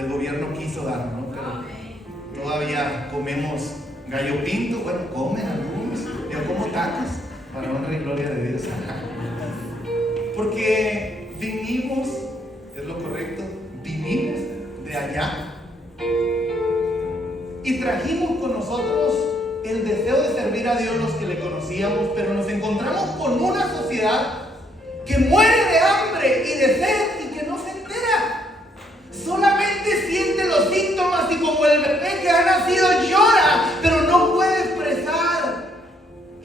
el gobierno quiso dar, ¿no? Pero todavía comemos gallo pinto, bueno, comen algunos. Yo como tacos, para honra y gloria de Dios. Porque vinimos, es lo correcto, vinimos de allá y trajimos con nosotros el deseo de servir a Dios los que le conocíamos, pero nos encontramos con una sociedad que muere de hambre y de sed y que no se entera. Solamente siente los síntomas y como el bebé que ha nacido llora, pero no puede expresar: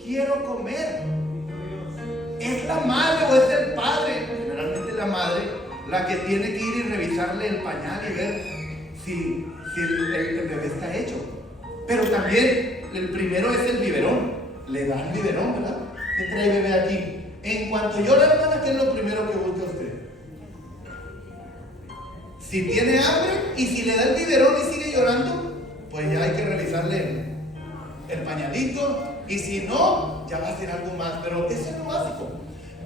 quiero comer. ¿Es la madre o es el padre? Generalmente la madre la que tiene que ir y revisarle el pañal y ver si el bebé está hecho. Pero también el primero es el biberón. Le dan biberón, ¿verdad? ¿Qué trae bebé aquí? En cuanto llora, hermana, ¿qué es lo primero que busca usted? Si tiene hambre y si le da el biberón y sigue llorando, pues ya hay que revisarle el pañalito, y si no, ya va a ser algo más. Pero eso es lo básico.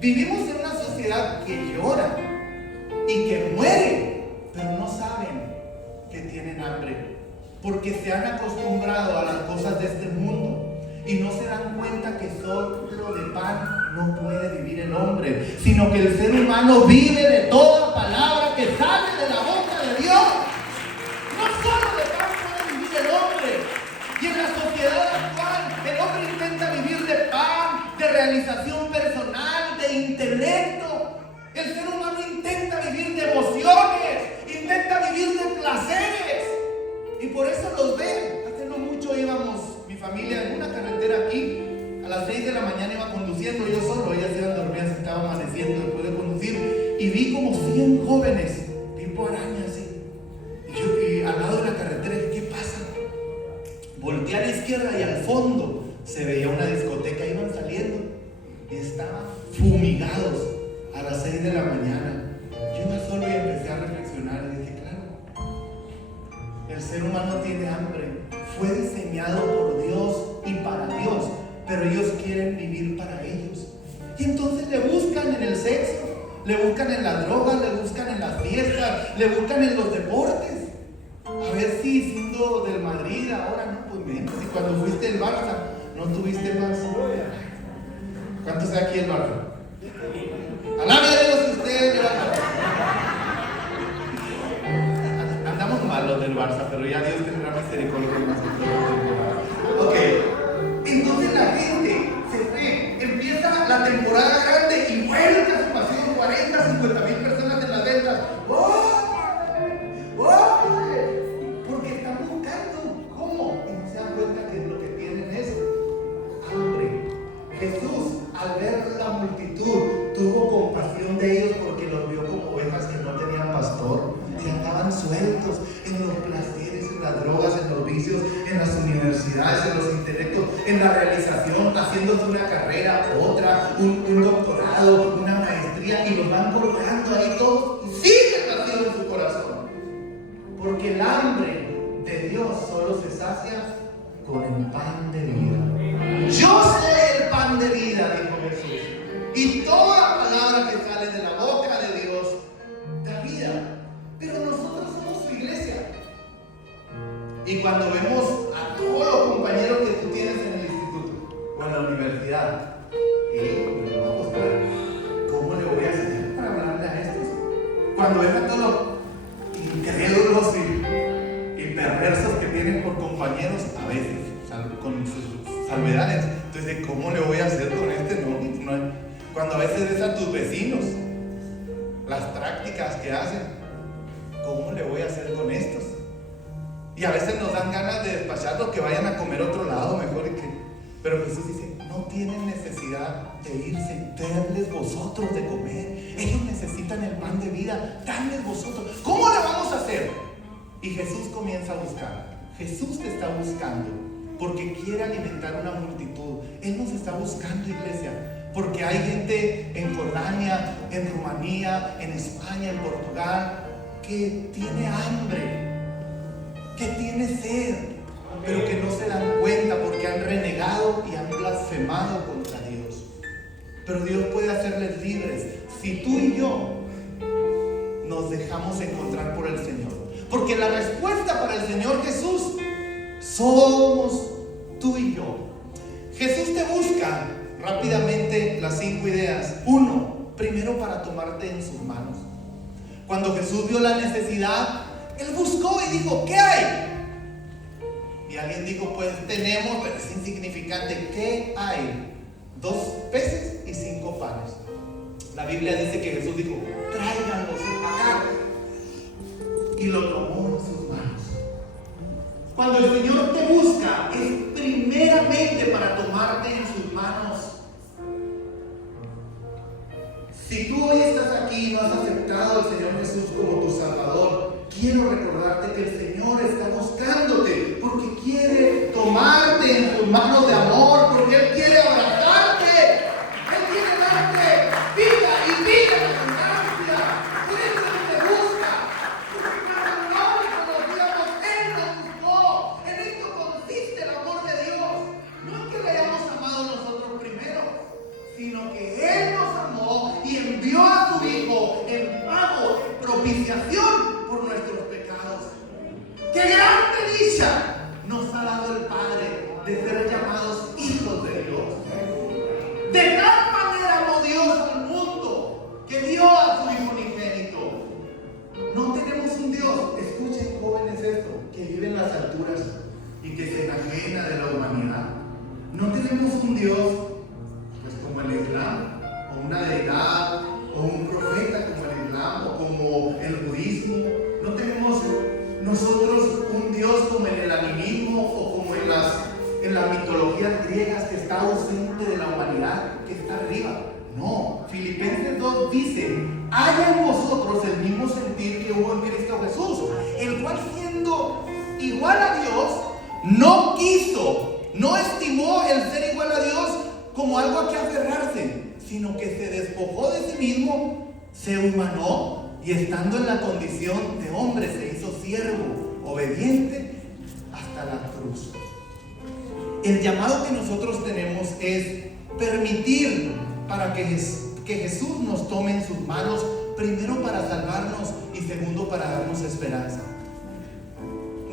Vivimos en una sociedad que llora y que muere, pero no saben que tienen hambre, porque se han acostumbrado a las cosas de este mundo y no se dan cuenta que solo de pan no puede vivir el hombre, sino que el ser humano vive de toda palabra que sale de la boca de Dios. No solo de pan puede vivir el hombre. Y en la sociedad actual, el hombre intenta vivir de pan, de realización personal, de intelecto. El ser humano intenta vivir de emociones, intenta vivir de placeres. Y por eso los ven. Hace no mucho íbamos, mi familia, en una carretera aquí. A las 6 de la mañana iba conduciendo yo solo. Ellas iban dormidas, estaba amaneciendo después de conducir. Y vi como 100 jóvenes, tipo arañas, así. Y al lado de la carretera, ¿qué pasa? Volteé a la izquierda y al fondo se veía una discoteca. Iban saliendo y estaban fumigados a las 6 de la mañana. Yo iba solo y empecé a reflexionar y dije, claro, el ser humano tiene hambre. Fue diseñado por Dios y para Dios, pero ellos quieren vivir para ellos. Y entonces le buscan en el sexo, le buscan en las drogas, le buscan en las fiestas, le buscan en los deportes. A ver si siendo del Madrid ahora, no, pues menos. Y cuando fuiste el Barça, no tuviste más. ¿Cuántos hay aquí el Barça? Alabe a Dios usted. Andamos malos del Barça, pero ya Dios tendrá misericordia de nosotros. Ok. Entonces la gente se fue, empieza la temporada grande y vuelca su pasión, 40, 50 mil personas en las ventas. ¡Oh! ¡Oh! Porque están buscando cómo y no se dan cuenta que lo que tienen es hambre. Jesús, al ver la multitud, tuvo compasión de ellos porque los vio como ovejas que no tenían pastor, que andaban sueltos en los placeres, en las drogas, en los vicios, en las universidades, en los intelectos, en la realización, haciéndose una carrera, otra, un doctorado, una maestría, y los van colgando ahí todos y siguen vacíos en su corazón. Porque el hambre de Dios solo se sacia con el pan de vida. Yo soy el pan de vida, dijo Jesús. Y toda palabra que sale de la boca de Dios da vida. Pero nosotros somos su iglesia. Y cuando vemos a todos los compañeros que tú tienes en el instituto o en la universidad, ¿cómo le voy a hacer para hablarle a estos? Cuando ves a todos los incrédulos y perversos que tienen por compañeros, a veces, con sus salvedades, entonces, ¿cómo le voy a hacer con este? No. Cuando a veces ves a tus vecinos, las prácticas que hacen, ¿cómo le voy a hacer con estos? Y a veces nos dan ganas de despacharlos, que vayan a comer otro lado mejor. Pero Jesús dice, no tienen necesidad de irse, denles vosotros de comer. Ellos necesitan el pan de vida, danles vosotros. ¿Cómo le vamos a hacer? Y Jesús comienza a buscar. Jesús te está buscando porque quiere alimentar una multitud. Él nos está buscando, iglesia, porque hay gente en Jordania, en Rumanía, en España, en Portugal, que tiene hambre, que tiene sed, pero que no se dan cuenta porque han renegado y han blasfemado contra Dios. Pero Dios puede hacerles libres si tú y yo nos dejamos encontrar por el Señor. Porque la respuesta para el Señor Jesús somos tú y yo. Jesús te busca rápidamente las 5 ideas. 1, primero para tomarte en sus manos. Cuando Jesús vio la necesidad, Él buscó y dijo, ¿qué hay? Y alguien dijo, pues tenemos, pero es insignificante. ¿Qué hay? 2 peces y 5 panes. La Biblia dice que Jesús dijo, tráiganlos acá. Y lo tomó en sus manos. Cuando el Señor te busca, es primeramente para tomarte en sus manos. Si tú hoy estás aquí y no has aceptado al Señor Jesús como tu Salvador, quiero recordarte que el Señor está buscándote porque quiere tomarte en sus manos de amor, porque Él quiere abrazarte, Él quiere darte vida y vida en abundancia. Por eso Él te busca, porque cuando no le conocíamos, Él nos buscó. En esto consiste el amor de Dios. No es que le hayamos amado nosotros primero, sino que Él nos amó y envió a su Hijo en pago, en propiciación por nuestros pecados. ¡Qué grande dicha nos ha dado el Padre de ser llamados hijos de Dios! De tal manera amó Dios al mundo que dio a su Hijo unigénito. No tenemos un Dios, escuchen jóvenes esto, que vive en las alturas y que se enajena de la humanidad. No tenemos un Dios pues como el Islam, o una deidad, o un profeta como el Islam, o como el budismo. No tenemos nosotros un Dios como en el animismo o como en las mitologías griegas, que está ausente de la humanidad, que está arriba. No, Filipenses 2 dice, haya en vosotros el mismo sentir que hubo en Cristo Jesús, el cual siendo igual a Dios, no estimó el ser igual a Dios como algo a que aferrarse, sino que se despojó de sí mismo, se humanó y estando en la condición de hombre se hizo siervo, obediente hasta la cruz. El llamado que nosotros tenemos es permitir para que Jesús nos tome en sus manos, primero para salvarnos y segundo para darnos esperanza.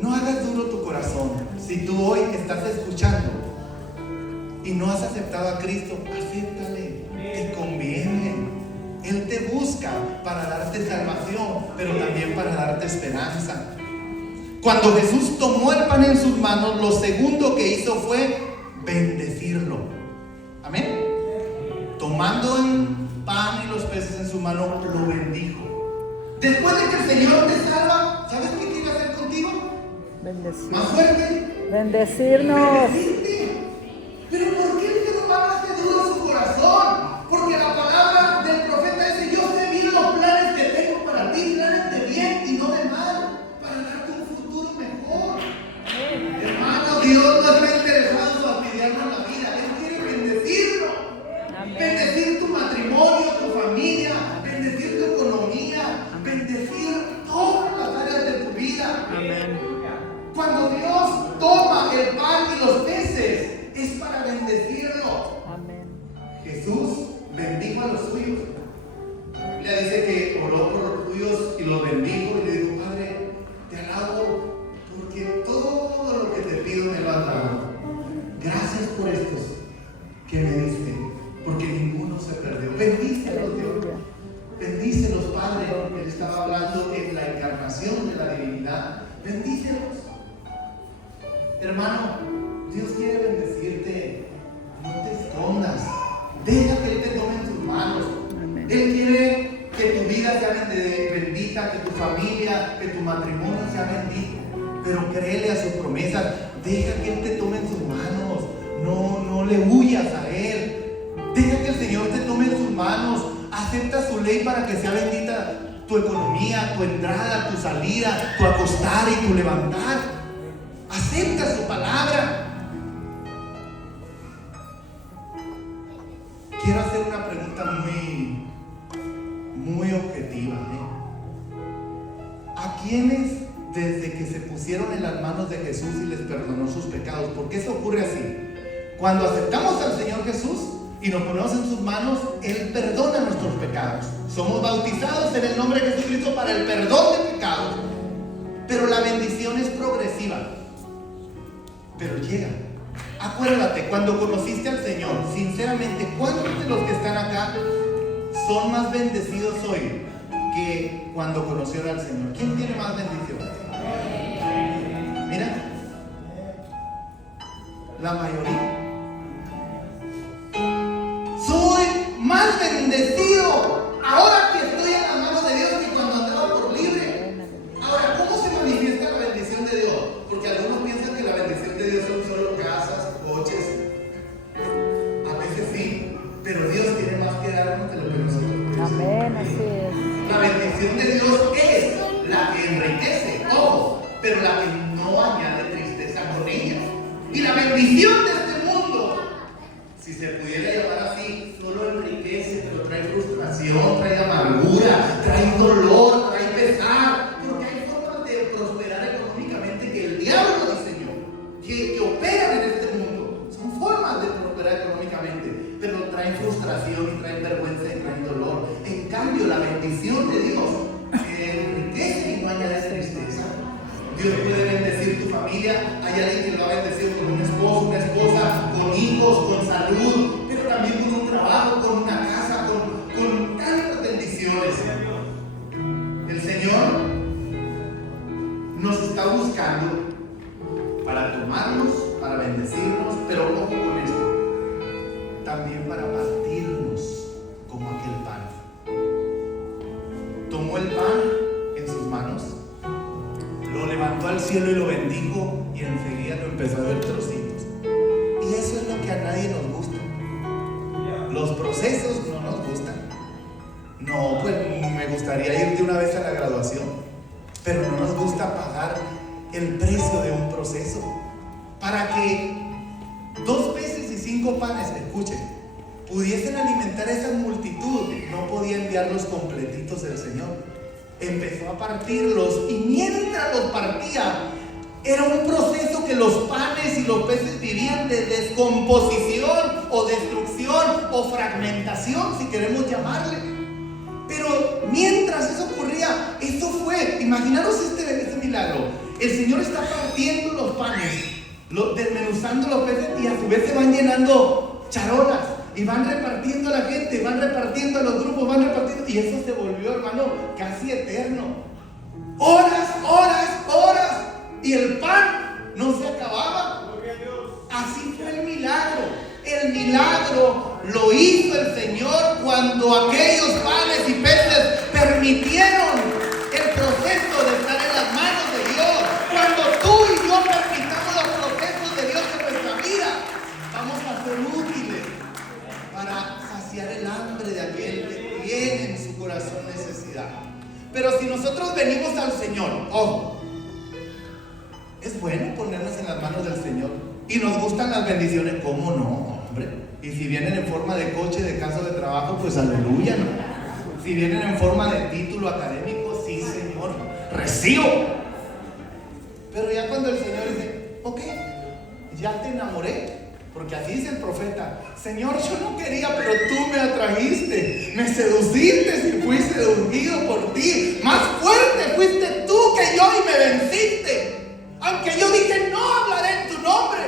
No hagas duro tu corazón. Si tú hoy estás escuchando y no has aceptado a Cristo, acéptale, te conviene. Él te busca para darte salvación, pero también para darte esperanza. Cuando Jesús tomó el pan en sus manos, lo segundo que hizo fue bendecirlo. Amén. Tomando el pan y los peces en su mano, lo bendijo. Después de que el Señor te salva, ¿sabes qué quiere hacer contigo? Bendecir. Más fuerte. Bendecirnos. Bendecirte. Pero ¿por qué el ser humano hace duro su corazón? Porque la palabra del profeta dice, yo sé bien los planes que tengo para ti, planes de bien y no de mal, para darte un futuro mejor. Hermano, Dios no está interesado en fastidiarnos la vida, Él quiere bendecirnos. Bendecir tu matrimonio, tu familia, bendecir tu economía, bendecir todas las áreas de tu vida. Amén. Cuando Dios toma el pan y los peces, es para bendecirlo. Amén. Jesús bendijo a los suyos. Le dice que oró por los suyos y los bendijo y le dijo, Padre, te alabo porque todo lo que te pido me lo has dado. Gracias por estos que me diste, porque ninguno se perdió. Bendícelos, Dios. Bendícelos, Padre. Él estaba hablando en la encarnación de la divinidad. Bendícelos. Hermano, Dios quiere bendecirte. No te escondas. Deja que Él te tome en tus manos. Amén. Él quiere que tu vida sea bendita, que tu familia, que tu matrimonio sea bendito. Pero créele a sus promesas. Deja que Él te tome en sus manos. No le huyas a Él. Deja que el Señor te tome en sus manos. Acepta su ley para que sea bendita tu economía, tu entrada, tu salida, tu acostar y tu levantar. Acepta su palabra. Quiero hacer una pregunta muy objetiva. ¿A quiénes desde que se pusieron en las manos de Jesús y les perdonó sus pecados? ¿Por qué eso ocurre así? Cuando aceptamos al Señor Jesús y nos ponemos en sus manos, Él perdona nuestros pecados. Somos bautizados en el nombre de Jesucristo para el perdón de pecados. Pero pero llega. Acuérdate, cuando conociste al Señor, sinceramente, ¿cuántos de los que están acá son más bendecidos hoy que cuando conocieron al Señor? ¿Quién tiene más bendición? Mira, la mayoría. Soy más bendecido ahora que estoy en las manos de Dios que cuando andaba por libre. Ahora, ¿cómo se manifiesta la bendición de Dios? Porque algunos piensan que la bendición de Dios son solo casas, coches. A veces sí, pero Dios tiene más que darnos de lo que nosotros podemos. Amén, así es. La bendición de Dios es la que enriquece, ojo, pero la que no añade tristeza con ella. Y la bendición de este mundo, si se pudiera llamar así, solo enriquece, pero trae frustración, trae amargura, trae dolor, trae pesar, porque hay formas de prosperar económicamente que el diablo diseñó, que operan en este mundo. Son formas de prosperar económicamente, pero traen frustración y traen vergüenza y traen dolor. En cambio, la bendición de Dios enriquece y no añade tristeza. Dios puede bendecir tu familia. Hay alguien que lo ha bendecido con un esposo, una esposa, con hijos, con salud, pero también con un trabajo, con una casa, con tantas bendiciones. El Señor nos está buscando para tomarnos, para bendecirnos, pero ojo con esto, también para partirnos como aquel pan. Tomó el pan en sus manos, lo levantó al cielo y lo bendijo, y enseguida lo empezó a ver trocitos. Y eso es lo que a nadie nos gusta. Los procesos no nos gustan. No, pues me gustaría ir de una vez a la graduación, pero no nos gusta pagar el precio de un proceso. Para que 2 peces y 5 panes, escuchen, pudiesen alimentar a esa multitud, no podía enviarlos completitos el Señor. Empezó a partirlos, y mientras los partía, era un proceso que los panes y los peces vivían de descomposición o destrucción o fragmentación, si queremos llamarle. Pero mientras eso ocurría, eso fue, imaginaros este milagro. El Señor está partiendo los panes, desmenuzando los peces, y a su vez se van llenando charolas. Y van repartiendo a la gente, van repartiendo a los grupos, van repartiendo. Y eso se volvió, hermano, casi eterno. Horas, horas, horas. Y el pan no se acababa. Así fue el milagro. El milagro lo hizo el Señor cuando aquellos panes y peces permitieron el proceso de estar en las manos de Dios. Cuando tú y yo permitamos los procesos de Dios en nuestra vida, vamos a ser útiles para saciar el hambre de aquel que tiene en su corazón necesidad. Pero si nosotros venimos al Señor, ojo, es bueno ponernos en las manos del Señor, y nos gustan las bendiciones, ¿cómo no, hombre? Y si vienen en forma de coche, de casa, de trabajo, pues aleluya, ¿no? Si vienen en forma de título académico, sí, Señor, recibo. Pero ya cuando el Señor dice, ok, ya te enamoré. Porque así dice el profeta: Señor, yo no quería, pero tú me atrajiste, me seduciste y fui seducido por ti. Más fuerte fuiste tú que yo y me venciste. Aunque yo dije, no hablaré en tu nombre,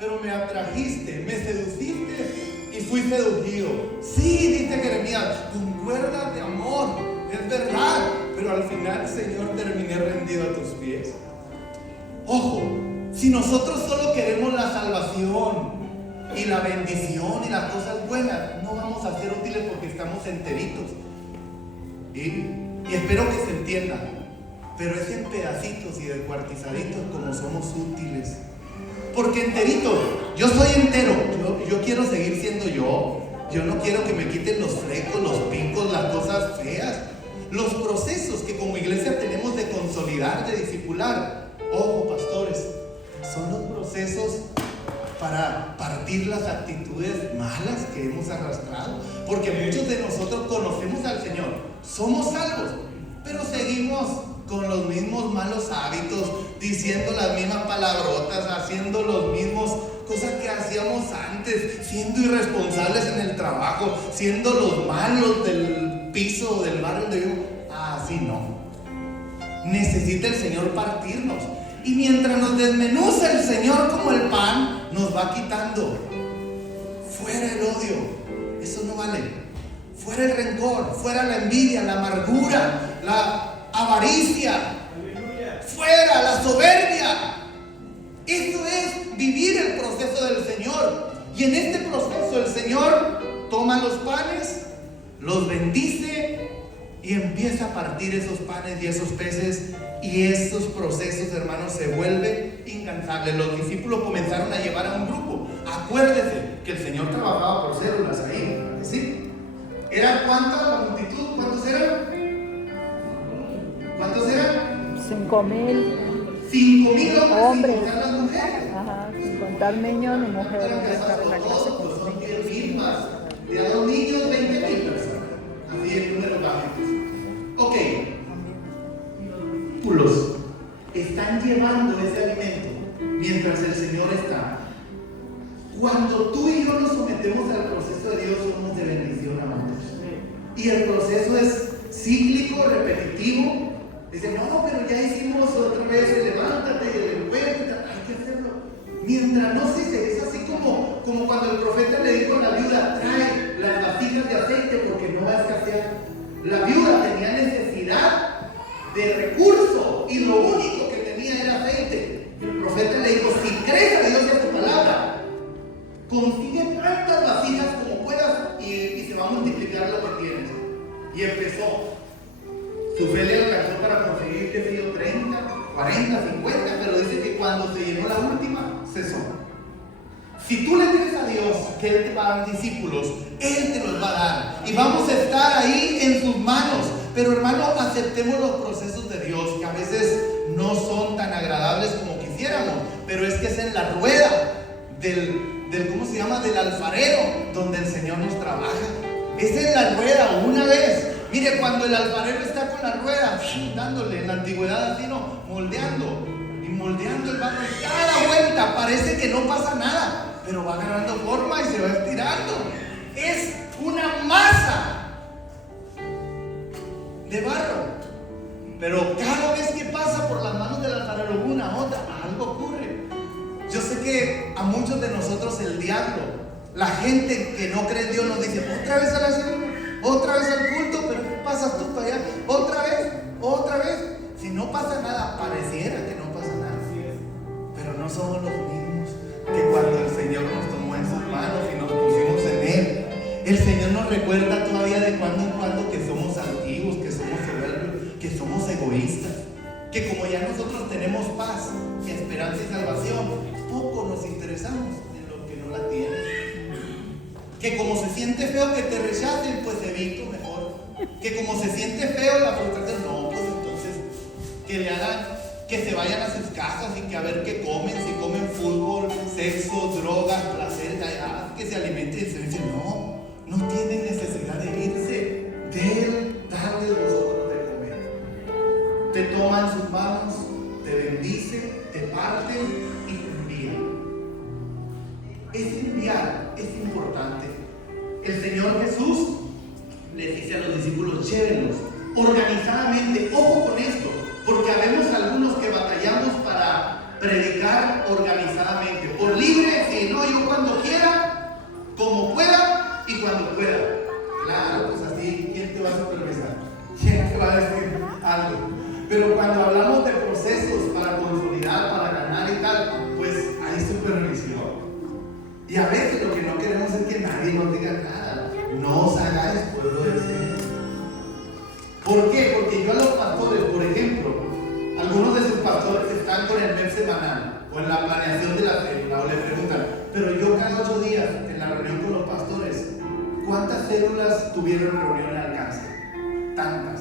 pero me atrajiste, me seduciste y fui seducido. Sí, dice Jeremías, con cuerdas de amor, es verdad, pero al final, Señor, terminé rendido a tus pies. Ojo, si nosotros solo queremos la salvación y la bendición y las cosas buenas, no vamos a ser útiles porque estamos enteritos. Y espero que se entienda, pero es en pedacitos y descuartizaditos como somos útiles. Porque enterito, yo soy entero, yo quiero seguir siendo yo. Yo no quiero que me quiten los flecos, los picos, las cosas feas. Los procesos que como iglesia tenemos de consolidar, de discipular. Ojo, pastores, son los procesos para partir las actitudes malas que hemos arrastrado. Porque muchos de nosotros conocemos al Señor, somos salvos, pero seguimos con los mismos malos hábitos, diciendo las mismas palabrotas, haciendo los mismos cosas que hacíamos antes, siendo irresponsables en el trabajo, siendo los malos del piso, del barrio donde vivo. Así no. Necesita el Señor partirnos. Y mientras nos desmenuza el Señor como el pan, nos va quitando. Fuera el odio, eso no vale. Fuera el rencor, fuera la envidia, la amargura, la avaricia, fuera la soberbia. Eso es vivir el proceso del Señor. Y en este proceso el Señor toma los panes, los bendice y empieza a partir esos panes y esos peces. Y estos procesos, hermanos, se vuelven incansables. Los discípulos comenzaron a llevar a un grupo. Acuérdese que el Señor trabajaba por células ahí, ¿sí? ¿Era cuánta la multitud? ¿Cuántos eran? ¿Cuántos eran? 5,000 5,000 hombres. sin contar las mujeres. Ajá, sin contar niños ni mujeres. Eran casados en la con clase todos, pues con son 10,000 más. De a 2 niños, 20,000 personas. Así el número básico. Ok. Discípulos están llevando ese alimento mientras el Señor está. Cuando tú y yo nos sometemos al proceso de Dios, somos de bendición a otros. Y el proceso es cíclico, repetitivo. Dicen, no, pero ya hicimos otra vez, levántate y el encuentro, hay que hacerlo. Mientras no se es así como cuando el profeta le dijo a la viuda, trae las vasijas de aceite porque no va a escasear. La viuda tenía necesidad de recurso y lo único que tenía era aceite. El profeta le dijo, si crees a Dios y a tu palabra, consigue tantas vasijas como puedas y se va a multiplicar lo que tienes. Y empezó. Su fe le alcanzó para conseguir, qué sé yo, 30, 40, 50, pero dice que cuando se llenó la última, cesó. Si tú le crees a Dios que Él te va a dar discípulos, Él te los va a dar. Y vamos a estar ahí en sus manos. Pero hermano, aceptemos los procesos de Dios, que a veces no son tan agradables como quisiéramos. Pero es que es en la rueda del ¿cómo se llama? Del alfarero, donde el Señor nos trabaja. Es en la rueda una vez. Mire, cuando el alfarero está con la rueda, dándole en la antigüedad así, ¿no? Moldeando y moldeando el barro. Cada vuelta parece que no pasa nada, pero va agarrando forma y se va estirando. Es una masa de barro. Pero cada vez que pasa por las manos del alfarero, una, otra, algo ocurre. Yo sé que a muchos de nosotros el diablo, la gente que no cree en Dios nos dice, otra vez a la célula, otra vez al culto, pero ¿qué pasas tú para allá? Otra vez. Si no pasa nada, pareciera que no pasa nada. Pero no somos los mismos que cuando el Señor nos tomó en sus manos y nos pusimos en Él. El Señor nos recuerda todavía de cuando en cuando que somos antiguos, que somos soberbios, que somos egoístas, que como ya nosotros tenemos paz, esperanza y salvación, poco nos interesamos en lo que no la tienen. Que como se siente feo que te rechacen, pues evito mejor. Que como se siente feo la frustración, no, pues entonces que le hagan, que se vayan a sus casas y que a ver qué comen, si comen fútbol, sexo, drogas, placer, que se alimenten. Y se dicen, no tienen necesidad de irse, de Él, darles vosotros de comer. Te toman sus manos, te bendicen, te parten y te envían. Ese enviar es importante. El Señor Jesús les dice a los discípulos, llévenlos organizadamente. Ojo con esto, porque habemos algunos que batallamos para predicar organizadamente. Por libre, si no, yo cuando quiera, como pueda y cuando pueda. Claro, pues así, ¿quién te va a supervisar? ¿Quién te va a decir algo? Pero cuando hablamos de procesos para consolidar, para ganar y tal, pues hay supervisión. Y a veces lo que no queremos es que nadie nos diga nada. No os hagáis pueblo de Dios. ¿Por qué? Porque yo a los pastores, por ejemplo, algunos de sus pastores están con el mes semanal o en la planeación de la célula o le preguntan, pero yo cada 8 días en la reunión con los pastores, ¿cuántas células tuvieron reunión en alcance? Tantas.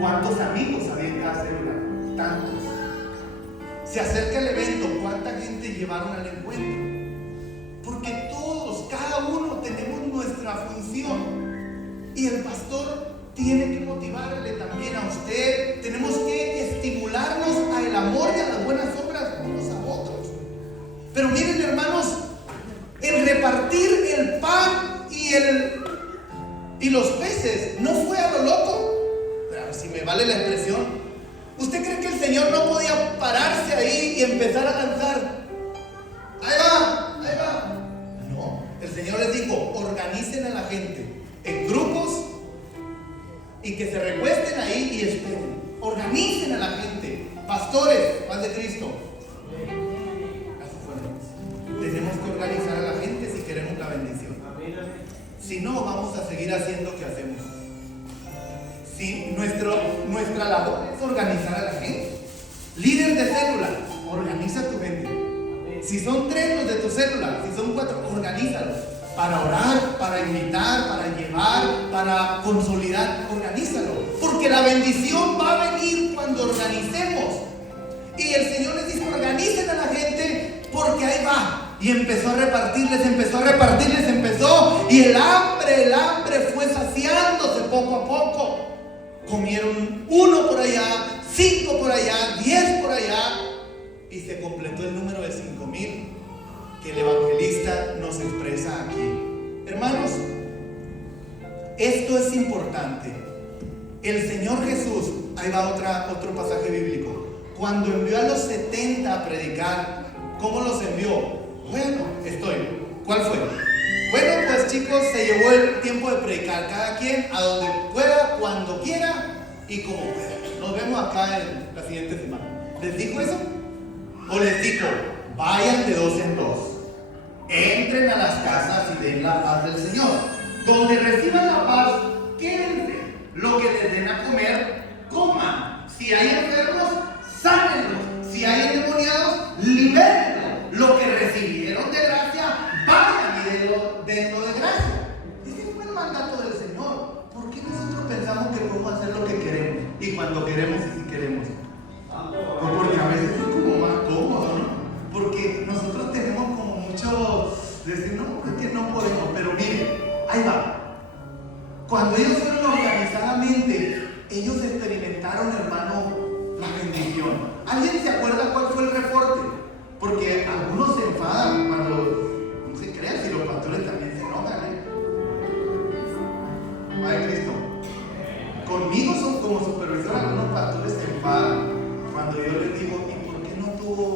¿Cuántos amigos había en cada célula? Tantos. Se acerca el evento, ¿cuánta gente llevaron al encuentro? Porque todos, cada uno tenemos nuestra función. Y el pastor tiene que motivarle también a usted. Tenemos que estimularnos al amor y a las buenas obras unos a otros. Pero miren, hermanos, el repartir el pan y los peces no fue a lo loco. Pero si me vale la expresión, ¿usted cree que el Señor no podía pararse ahí y empezar a lanzar. Ahí va, ahí va. No, el Señor les dijo, organicen a la gente en grupos y que se recuesten ahí y esperen. Organicen a la gente. Pastores, paz de Cristo. Así fue. Tenemos que organizar a la gente si queremos la bendición. Si no, vamos a seguir haciendo lo que hacemos. Si nuestra labor es organizar a la gente. Líder de célula, organiza tu gente. Si son 3 los de tu célula, si son 4, organízalos. Para orar, para invitar, para llevar, para consolidar, organízalo. Porque la bendición va a venir cuando organicemos. Y el Señor les dice, organicen a la gente, porque ahí va. Y empezó a repartirles, y el hambre fue saciándose poco a poco. Comieron 1 por allá, 5 por allá, 10 por allá, y se completó el número de 5,000 que el evangelista nos expresa aquí. Hermanos, esto es importante. El Señor Jesús, ahí va otro pasaje bíblico, cuando envió a los 70 a predicar, ¿cómo los envió? Bueno, ¿cuál fue? Bueno, pues chicos, se llevó el tiempo de predicar, cada quien a donde pueda, cuando quiera y como pueda. Nos vemos acá en la siguiente semana. ¿Les dijo eso? ¿O les dijo, vayan de 2 en 2, entren a las casas y den la paz del Señor? Donde reciban la paz, quédense. Lo que les den a comer, coman. Si hay enfermos, sánenlos. Si hay endemoniados, libérenlos. Lo que recibieron de gracia, vayan y denlo de gracia. Ese fue el mandato del Señor. ¿Por qué nosotros pensamos que podemos hacer lo que queremos? Y cuando queremos y si queremos. O porque a veces es como más cómodo, ¿no? Porque nosotros tenemos como mucho decir, no, es que no podemos. Pero miren, ahí va. Cuando ellos fueron organizadamente, ellos experimentaron, hermano, la bendición. ¿Alguien se acuerda cuál fue el reporte? Porque algunos se enfadan cuando, no se crean, si los pastores también se enojan, Padre Cristo. Conmigo son como supervisor, algunos pastores se enfadan cuando yo les digo, ¿y por qué no tuvo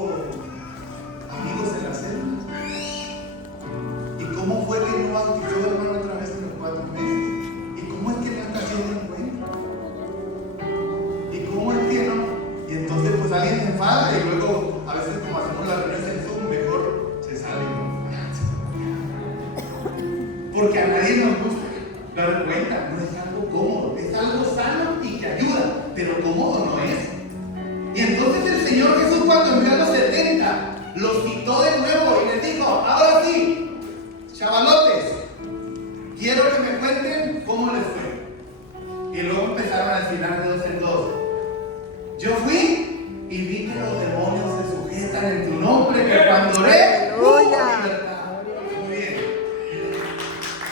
amigos en la célula? ¿Y cómo fue que no bautizó hermano otra vez en los 4 meses? ¿Y cómo es que no está haciendo encuentro? ¿Y cómo es que no? Y entonces pues alguien se enfada y luego a veces como hacemos las reuniones en Zoom, mejor se sale. Porque a nadie nos gusta dar cuenta, no es algo cómodo, es algo sano y que ayuda, pero cómodo no es. Y entonces el Señor Jesús cuando envió a los 70, los citó de nuevo y les dijo, ahora sí, chavalotes, quiero que me cuenten cómo les fue. Y luego empezaron a desfilar de 2 en 2. Yo fui y vi que los demonios se sujetan en tu nombre, que cuando oré, hubo libertad. Muy bien.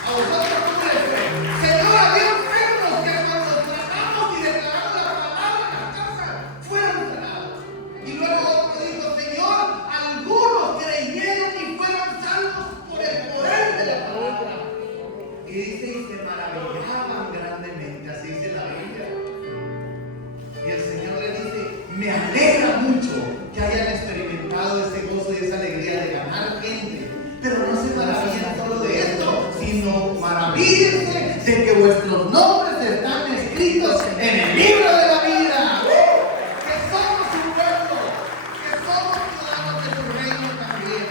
A vosotros, ¿cómo les fue? Señor, había enfermos que cuando tratamos y declaramos la palabra en la casa, fueron sanados. Y luego otro dijo, Señor, algunos creyeron y fueron salvos por el poder de la palabra. Y dice, y se maravillaban grandemente, así dice la Biblia. Y el Señor le dice, me alegra mucho que hayan experimentado ese gozo y esa alegría de ganar gente. Pero no se maravillen solo de esto, sino maravíllense de que vuestros nombres están escritos en el libro de la vida. Que somos su pueblo, que somos ciudadanos de su reino también.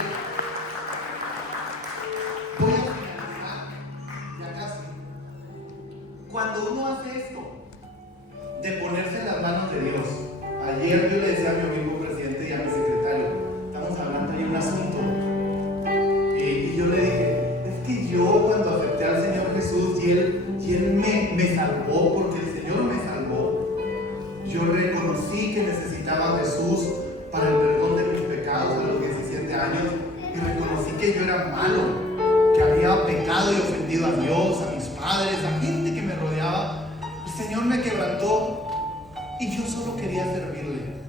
Voy a finalizar, ya casi. Cuando uno hace esto, de ponerse en las manos de Dios. Ayer yo le decía a mi amigo presidente y a mi secretario, estamos hablando de un asunto. Y yo le dije, es que yo cuando acepté al Señor Jesús y Él me salvó, porque el Señor me salvó. Yo reconocí que necesitaba a Jesús para el perdón de mis pecados a los 17 años. Y reconocí que yo era malo, que había pecado y ofendido a Dios, a mis padres, a gente que me rodeaba. El Señor me quebrantó y yo solo quería servirle.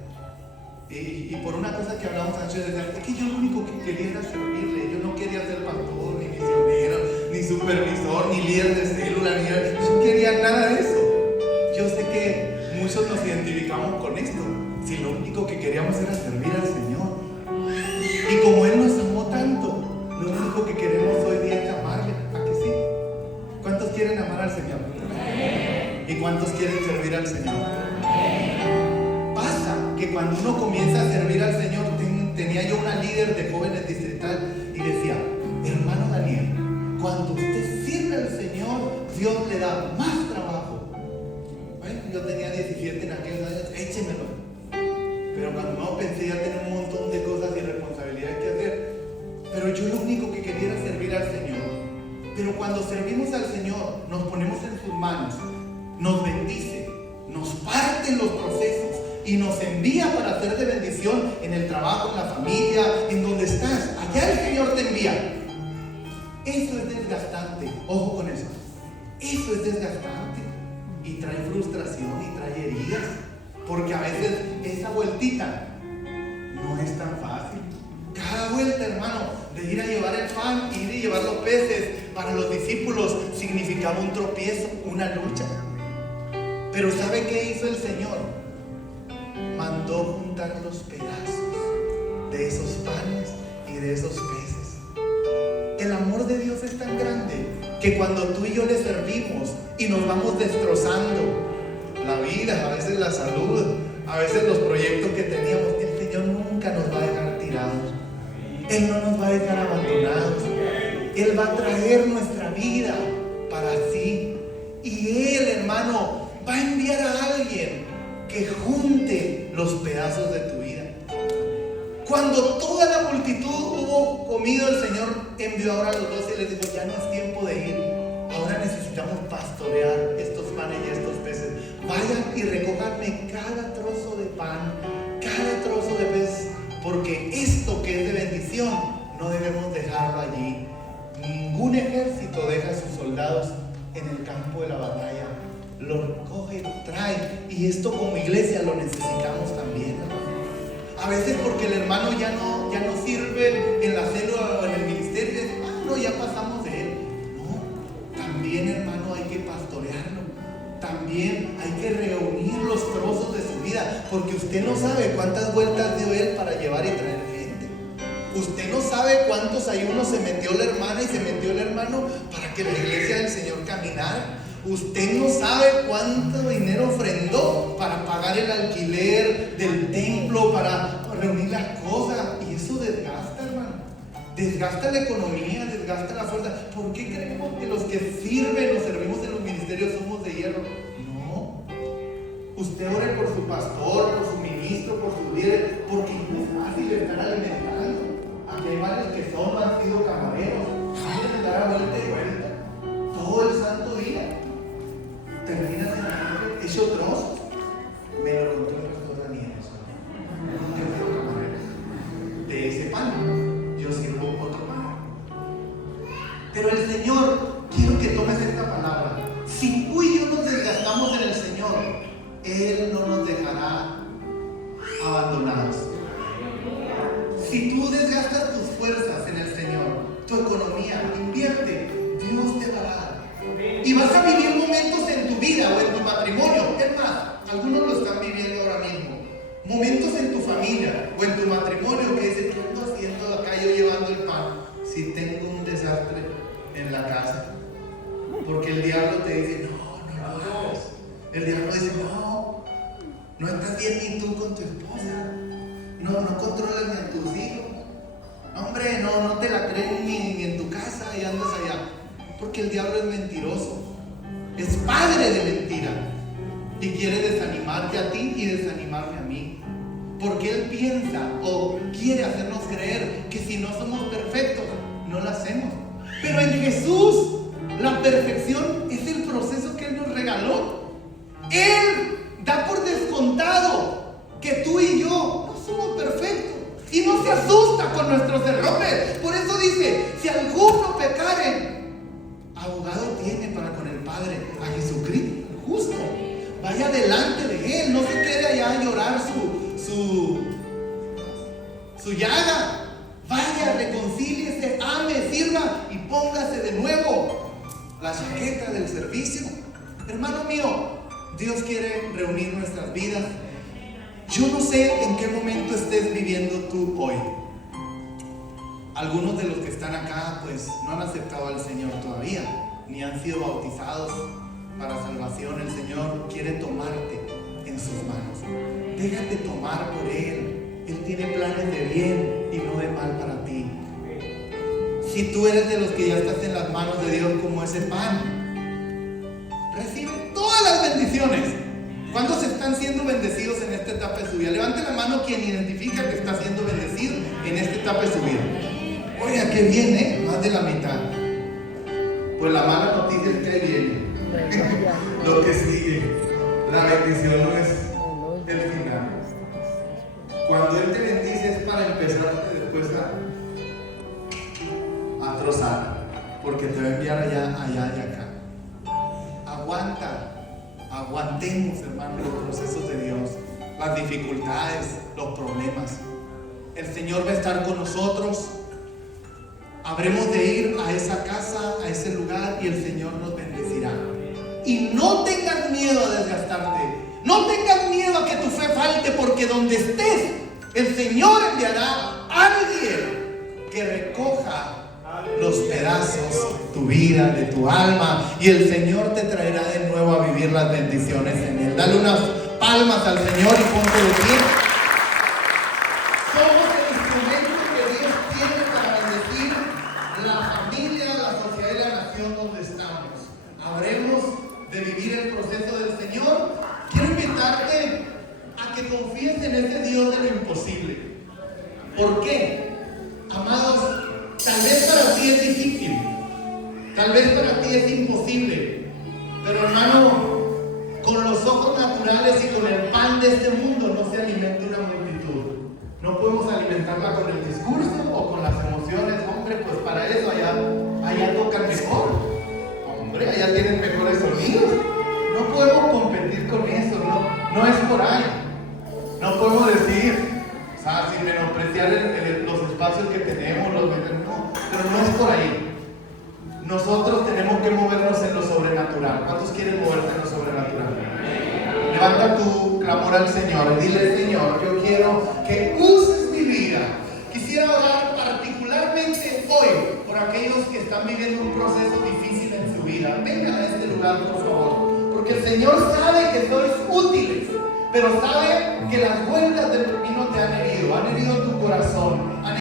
Y por una cosa que hablamos antes, es que yo lo único que quería era servirle. Yo no quería ser pastor, ni misionero, ni supervisor, ni líder de célula, yo no quería nada de eso. Yo sé que muchos nos identificamos con esto. si lo único que queríamos era servir al Señor. Y como Él nos amó tanto, lo único que queremos hoy día es amarle. ¿A que sí? ¿Cuántos quieren amar al Señor? ¿Y cuántos quieren servir al Señor? Pasa que cuando uno comienza a servir al Señor, tenía yo una líder de jóvenes distrital y decía: hermano Daniel, cuando usted sirve al Señor, Dios le da más trabajo. Bueno, yo tenía 17 en aquellos años, échemelo. Pero cuando no, pensé ya tener un montón de cosas y responsabilidades que hacer. Pero yo lo único que quería era servir al Señor. Pero cuando servimos al Señor, nos ponemos en sus manos, nos bendice, nos parte los procesos y nos envía para hacer de bendición en el trabajo, en la familia, en donde estás. Allá el Señor te envía. Eso es desgastante. Ojo con eso. Eso es desgastante y trae frustración y trae heridas, porque a veces esa vueltita no es tan fácil. Cada vuelta, hermano, de ir a llevar el pan, ir y llevar los peces para los discípulos, significaba un tropiezo, una lucha. Pero ¿sabe qué hizo el Señor? Mandó juntar los pedazos de esos panes y de esos peces. El amor de Dios es tan grande que cuando tú y yo le servimos y nos vamos destrozando la vida, a veces la salud, a veces los proyectos que teníamos, el Señor nunca nos va a dejar tirados. Él no nos va a dejar abandonados. Él va a traer nuestra vida para sí. Y Él, hermano, va a enviar a alguien que junte los pedazos de tu vida. Cuando toda la multitud hubo comido, el Señor envió ahora a los 12 y les dijo: ya no es tiempo de ir. Ahora necesitamos pastorear estos panes y estos peces. Vayan y recójanme cada trozo de pan, cada trozo de pez, porque esto que es de bendición no debemos dejarlo allí. Ningún ejército deja a sus soldados en el campo de la batalla. Lo recoge, trae, y esto como iglesia lo necesitamos también, hermano. A veces porque el hermano ya no sirve en la célula o en el ministerio, no, ya pasamos de él. No, también, hermano, hay que pastorearlo. También hay que reunir los trozos de su vida, porque usted no sabe cuántas vueltas dio él para llevar y traer gente. Usted no sabe cuántos ayunos se metió la hermana y se metió el hermano para que la iglesia del Señor caminara. Usted no sabe cuánto dinero ofrendó para pagar el alquiler del templo, para reunir las cosas. Y eso desgasta, hermano. Desgasta la economía, desgasta la fuerza. ¿Por qué creemos que los que sirven o servimos en los ministerios somos de hierro? No. Usted ore por su pastor, por su ministro, por su líder, porque no es fácil estar alimentando. Aquí hay varios que son, han sido camareros, quieren dar a vuelta y vuelta todo el santo día. Terminas en la noche hecho trozos. Me lo contó el pastor Daniel. Yo fui camarero de ese pan. Yo sirvo otro pan. Pero el Señor, quiero que tomes esta palabra. Si tú y yo nos desgastamos en el Señor, Él no nos dejará abandonados. Si tú desgastas tus fuerzas en el Señor, tu economía, invierte, Dios te va a dar. Y vas a vivir momentos en tu vida o en tu matrimonio. Es más, algunos lo están viviendo ahora mismo. Momentos en tu familia o en tu matrimonio que dicen: ¿qué ando haciendo acá yo llevando el pan? Si tengo un desastre en la casa. Porque el diablo te dice: no lo hagas. El diablo dice: no estás bien ni tú con tu esposa. No controlas ni a tus hijos. Hombre, no te la creen ni en tu casa y andas allá. Porque el diablo es mentiroso, es padre de mentira y quiere desanimarte a ti y desanimarme a mí, porque él piensa o quiere hacernos creer que si no somos perfectos, no lo hacemos. Pero en Jesús la perfección es el proceso que Él nos regaló. Él da por descontado que tú y yo no somos perfectos y no se asusta con nuestros errores. Por eso dice: si alguno pecare, abogado tiene para con el Padre, a Jesucristo justo. Vaya delante de Él, no se quede allá a llorar su llaga. Vaya, reconcíliese, ame, sirva y póngase de nuevo la chaqueta del servicio. Hermano mío, Dios quiere reunir nuestras vidas Yo no sé en qué momento estés viviendo tú hoy. Algunos de los que están acá pues no han aceptado al Señor todavía, ni han sido bautizados para salvación. El Señor quiere tomarte en sus manos. Déjate tomar por Él. Él tiene planes de bien y no de mal para ti. Si tú eres de los que ya estás en las manos de Dios como ese pan, recibe todas las bendiciones. ¿Cuántos están siendo bendecidos en esta etapa de su vida? Levante la mano quien identifica que está siendo bendecido en esta etapa de su vida. Oiga, qué bien, ¿eh? Más de la mitad. Pues la mala noticia es que ahí viene lo que sigue. La bendición no es el final. Cuando Él te bendice es para empezarte después a trozar, porque te va a enviar allá y acá. Aguantemos, hermanos, los procesos de Dios, las dificultades, los problemas. El Señor va a estar con nosotros. Habremos de ir a esa casa, a ese lugar, y el Señor nos bendecirá. Y no tengas miedo a desgastarte. No tengas miedo a que tu fe falte, porque donde estés, el Señor enviará a alguien que recoja los pedazos de tu vida, de tu alma, y el Señor te traerá de nuevo a vivir las bendiciones en Él. Dale unas palmas al Señor y ponte de pie. Somos el instrumento que Dios tiene para bendecir la familia, la sociedad y la nación donde estamos. Habremos de vivir el proceso del Señor. Quiero invitarte a que confíes en ese Dios de lo imposible. ¿Por qué? Amados, tal vez para ti es difícil, tal vez para ti es imposible, pero hermano, con los ojos naturales y con el pan de este mundo no se alimenta una multitud. No podemos alimentarla con el discurso o con las emociones. Hombre, pues para eso allá tocan mejor. Hombre, allá tienen mejores sonidos. No podemos competir con eso, no es por ahí. No podemos decir, o sea, sin menospreciar los espacios que tenemos, no, pero no es por ahí. Nosotros tenemos que movernos en lo sobrenatural. ¿Cuántos quieren moverse en lo sobrenatural? Levanta tu clamor al Señor y dile: Señor, yo quiero que uses mi vida. Quisiera orar particularmente hoy por aquellos que están viviendo un proceso difícil en su vida. Vengan a este lugar, por favor, porque el Señor sabe que sois útiles, pero sabe que las vueltas del camino te han herido tu corazón.